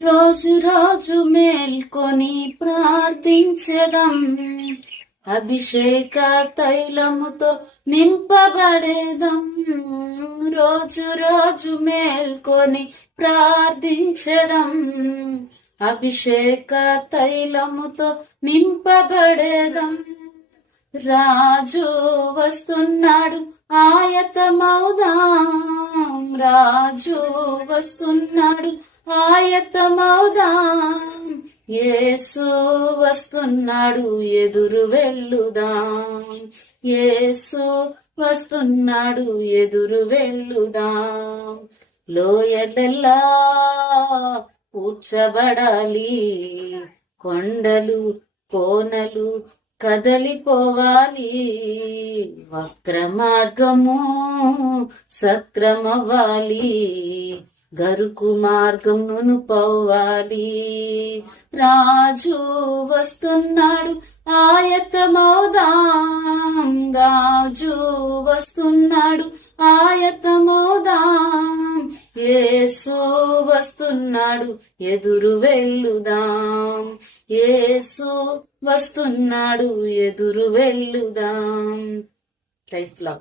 రోజు రోజు మేల్కొని ప్రార్థించదం. అభిషేక తైలముతో నింపబడేదం. రోజు రోజు మేల్కొని ప్రార్థించడం అభిషేక తైలముతో నింపబడేదం. రాజు వస్తున్నాడు ఆయతమౌదా. రాజు వస్తున్నాడు ఆయతమౌదాం యేసు వస్తున్నాడు ఎదురు వెళ్ళుదాం. యేసు వస్తున్నాడు ఎదురు వెళ్ళుదాం. లోయలెల్లా కూర్చబడాలి కొండలు కోనలు కదలిపోవాలి. వక్ర మార్గము సక్రమవ్వాలి. గరుకు మార్గమును పోవాలి రాజు వస్తున్నాడు ఆయతమోదాం రాజు వస్తున్నాడు ఆయతమో వస్తున్నాడు ఎదురు వెళ్ళుదాం. యేసు వస్తున్నాడు ఎదురు వెళ్ళుదాం. క్రైస్తలాం